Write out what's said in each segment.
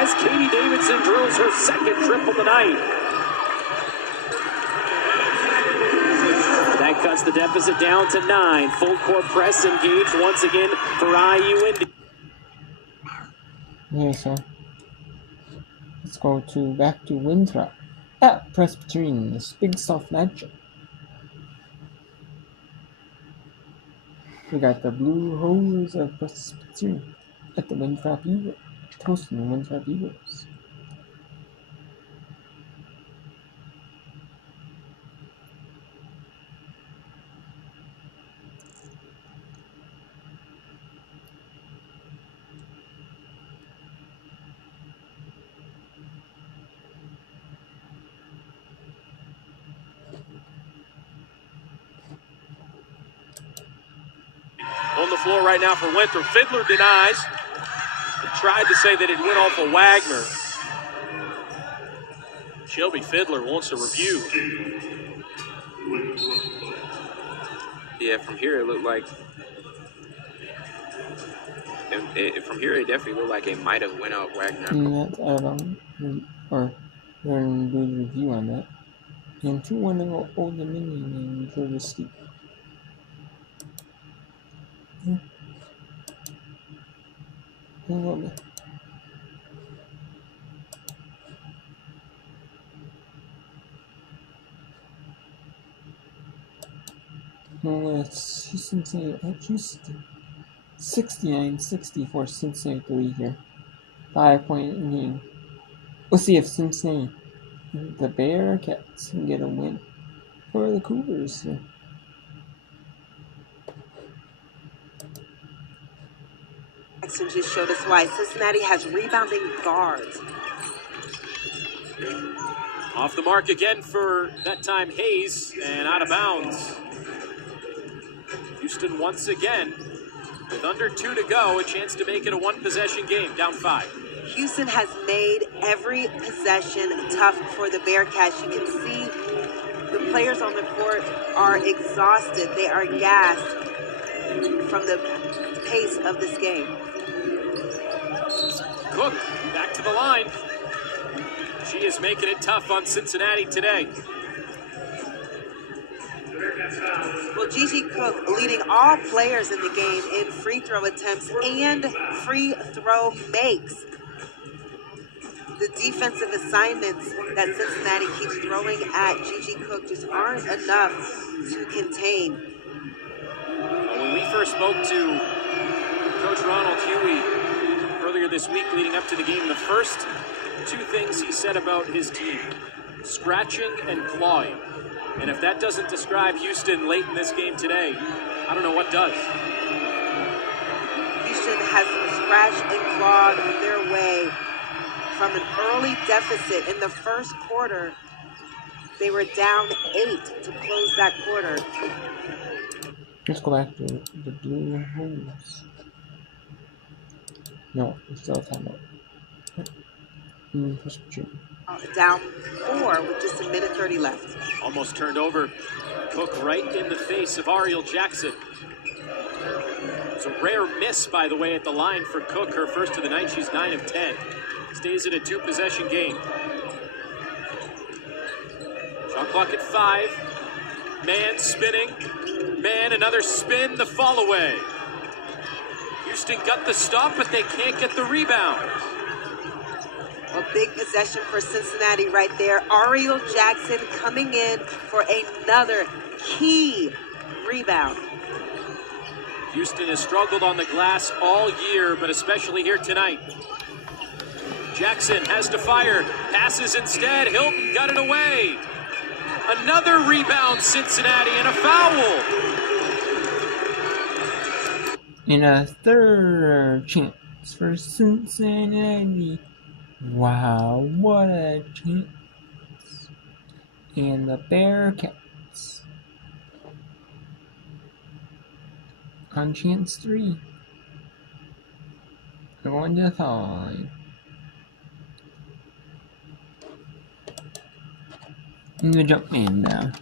As Katie Davidson drills her second triple tonight. That cuts the deficit down to 9. Full court press engaged once again for IU. Yeah, so let's go back to Winthrop at Presbyterian, this big soft matchup. We got the Blue Hose of Presbyterian at the Winthrop Eagles, hosting the Winthrop Eagles. On the floor right now for Winthrop. Fiddler denies. He tried to say that it went off of Wagner. Shelby Fiddler wants a review. Yeah, from here it looked like. From here it definitely looked like it might have went off Wagner. Or we're going to do a review on that. And 2-1 Old Dominion and Georgia State. It's Cincinnati at Houston. 69-60 for Cincinnati to lead here. 5-point inning. We'll see if Cincinnati, the Bearcats, can get a win for the Cougars here. Jackson just showed us why Cincinnati has rebounding guards. Off the mark again for that time Hayes, and out of bounds. Houston once again, with under 2 to go, a chance to make it a one-possession game, down 5. Houston has made every possession tough for the Bearcats. You can see the players on the court are exhausted. They are gassed from the pace of this game. Cook back to the line. She is making it tough on Cincinnati today. Well, Gigi Cook leading all players in the game in free throw attempts and free throw makes. The defensive assignments that Cincinnati keeps throwing at Gigi Cook just aren't enough to contain. When we first spoke to Coach Ronald Huey earlier this week leading up to the game, the first 2 things he said about his team: scratching and clawing. And if that doesn't describe Houston late in this game today, I don't know what does. Houston has scratched and clawed their way from an early deficit in the first quarter. They were down 8 to close that quarter. Let's go back to the Blue Hose. No, it's still a timeout. Down 4 with just 1:30 left. Almost turned over. Cook right in the face of Ariel Jackson. It's a rare miss, by the way, at the line for Cook. Her first of the night. She's 9 of 10. Stays in a 2-possession game. Shot clock at 5. Man spinning. Man, another spin, the fall away. Houston got the stop, but they can't get the rebound. A big possession for Cincinnati right there. Ariel Jackson coming in for another key rebound. Houston has struggled on the glass all year, but especially here tonight. Jackson has to fire. Passes instead. Hilton got it away. Another rebound, Cincinnati, and a foul. And a third chance for Cincinnati. Wow, what a chance. And the Bearcats On chance 3. We're going to the foul line. And the jump man down.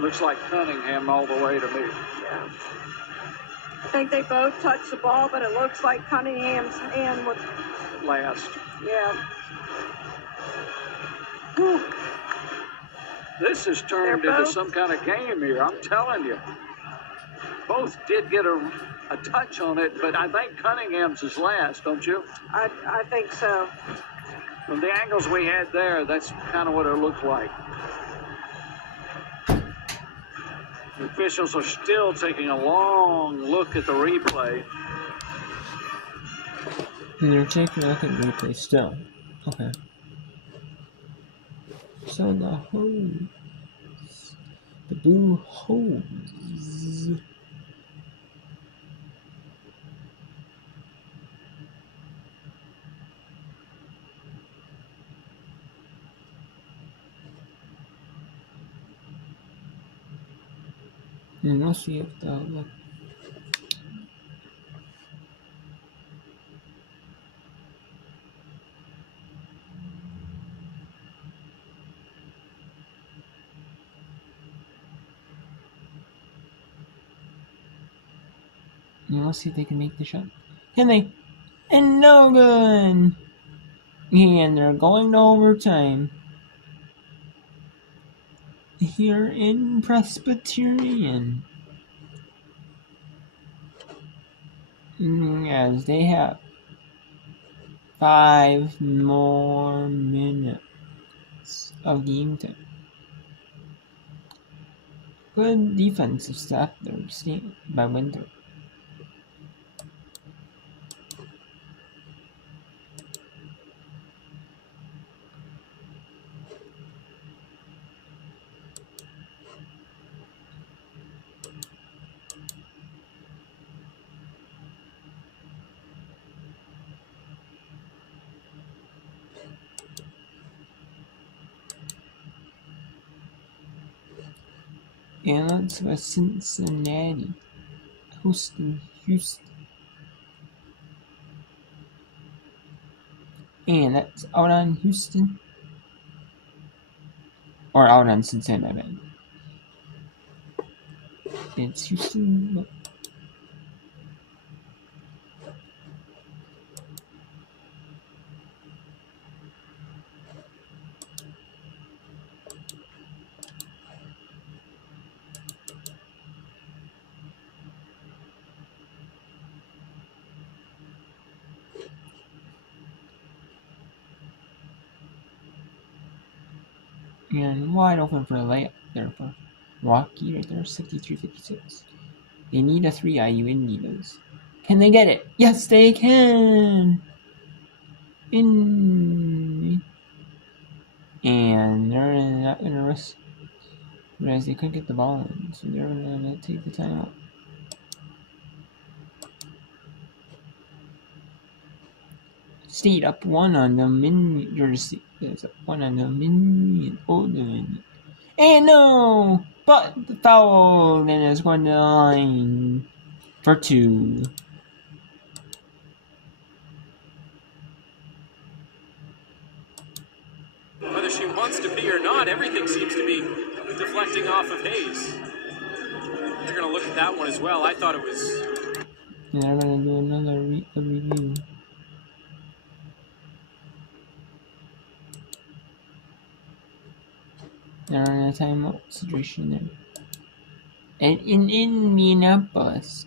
Looks like Cunningham all the way to me. Yeah. I think they both touched the ball, but it looks like Cunningham's hand was, Last. yeah. This has turned They're into both- some kind of game here, I'm telling you. Both did get a touch on it, but I think Cunningham's is last, don't you? I think so. From the angles we had there, that's kind of what it looked like. The officials are still taking a long look at the replay. And they're taking a look at replay still. Okay. So the hose. The blue hose. And we'll see if the and we'll see if they can make the shot. Can they? And no good! And they're going to overtime. Here in Presbyterian. As they have 5 more minutes of game time. Good defensive stuff there, seen by Winter. And that's for Cincinnati hosting Houston. And that's out on Houston. Or out on Cincinnati, I mean. It's Houston. And wide open for a layup there for Milwaukee right there, 63-56. They need a 3, IU Indy does. Can they get it? Yes, they can! In And they're not going to risk. Whereas they couldn't get the ball in, so they're going to take the timeout. State up 1 on the Dominion. Jersey. There's up 1 on the Dominion. Old Dominion. And no! But the foul, then it's going to the line for 2. Whether she wants to be or not, everything seems to be deflecting off of Hayes. They're going to look at that one as well. I thought it was... And they're going to do another review. They're in a timeout situation there. And in Indianapolis.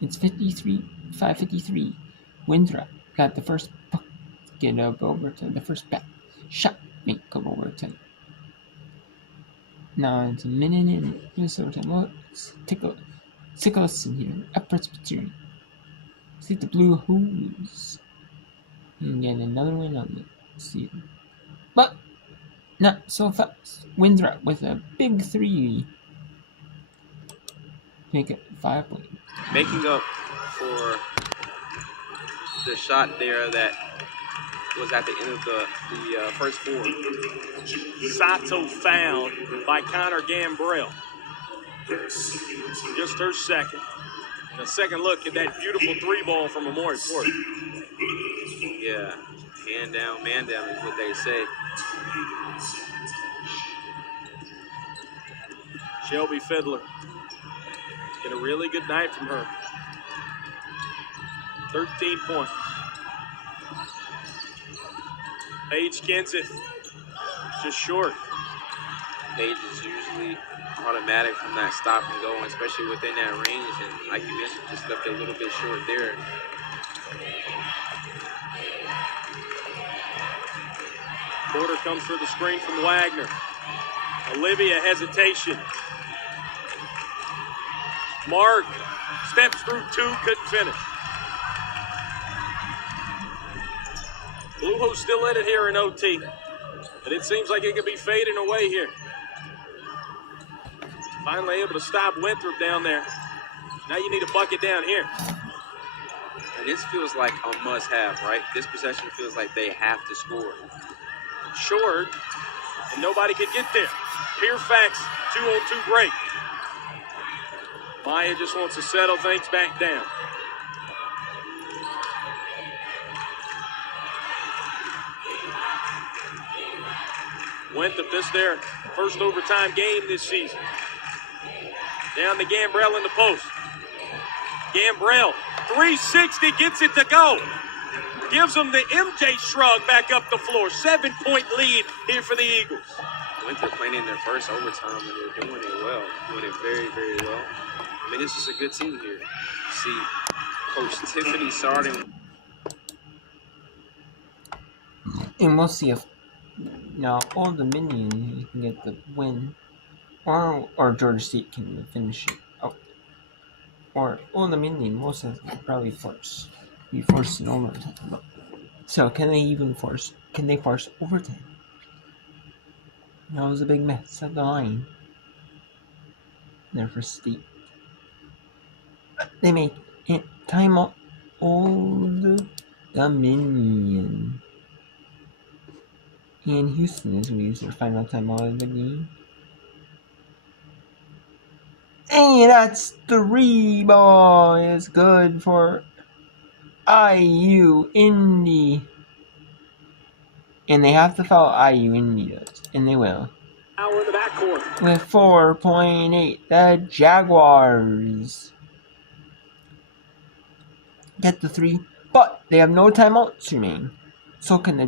It's 5:53. Winthrop got the first bucket of overtime. The first shot make of overtime. Now it's a minute in Minnesota. Well, it's Tickleston here at Presbyterian. See the Blue Hose. And get another win on the season. But not so fast. Winthrop with a big 3. Make it 5 points. Making up for the shot there that was at the end of the first 4. Sato fouled by Connor Gambrell. Just her second. And a second look at that beautiful 3 ball from Amori Ford. Yeah, hand down, man down is what they say. Shelby Fiddler. Get a really good night from her. 13 points. Paige Kenseth, just short. Paige is usually automatic from that stop and go, especially within that range. And like you mentioned, just left it a little bit short there. Porter comes for the screen from Wagner. Olivia hesitation. Mark steps through 2, couldn't finish. Blue Hose still in it here in OT. But it seems like it could be fading away here. Finally able to stop Winthrop down there. Now you need a bucket down here. And this feels like a must-have, right? This possession feels like they have to score. Short, and nobody could get there. Fairfax 2-on-2 break. Maya just wants to settle things back down. Winthrop, this their first overtime game this season. Down to Gambrell in the post. Gambrell, 360, gets it to go. Gives them the MJ shrug back up the floor. 7-point lead here for the Eagles. Winthrop playing in their first overtime, and they're doing it well. Doing it very, very well. I mean, this is a good team here. See Coach Tiffany starting. And we'll see if now Old Dominion can get the win, or Georgia State can finish it out, or Old Dominion most of them probably be forced in overtime. So can they force overtime? That was a big mess at the line there for State. They make it timeout. Old Dominion. And Houston is going to use their final timeout of the game. Hey, that's 3 ball. It's good for IU Indy. And they have to foul IU Indy, and they will. Now we're in the backcourt. With 4.8, the Jaguars get the 3, but they have no timeouts remaining. So can the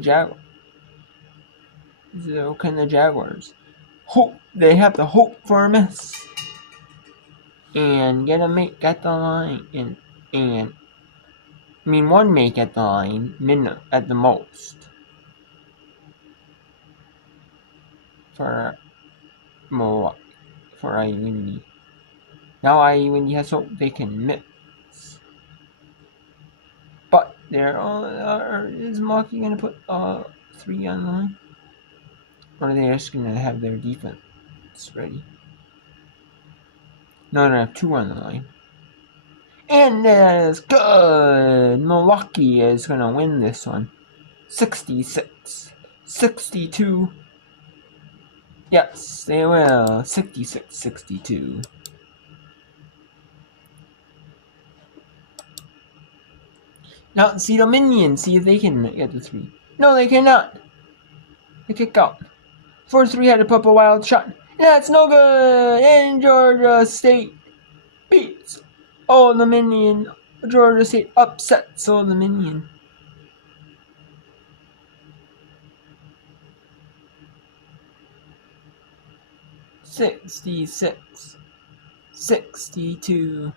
Jaguars. They have to hope for a miss and get a make at the line, and one make at the line, minute at the most for IU Indy. Now IU Indy has hope they can miss. But they're all, is Milwaukee going to put 3 on the line? Or are they just going to have their defense ready? No, they're going to have 2 on the line. And that is good! Milwaukee is going to win this one. 66-62. Yes, they will. 66-62. Now, see Dominion. See if they can get the 3. No, they cannot. They kick out. 4-3 had to put up a wild shot. That's no good. And Georgia State beats Old Dominion. Georgia State upsets Old Dominion. $66-62.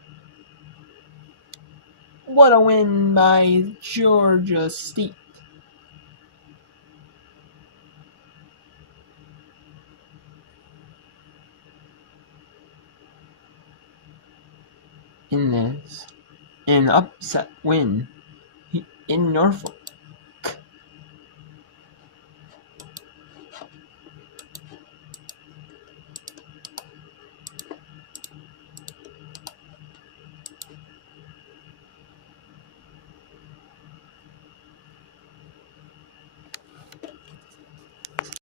What a win by Georgia State. In this, an upset win in Norfolk.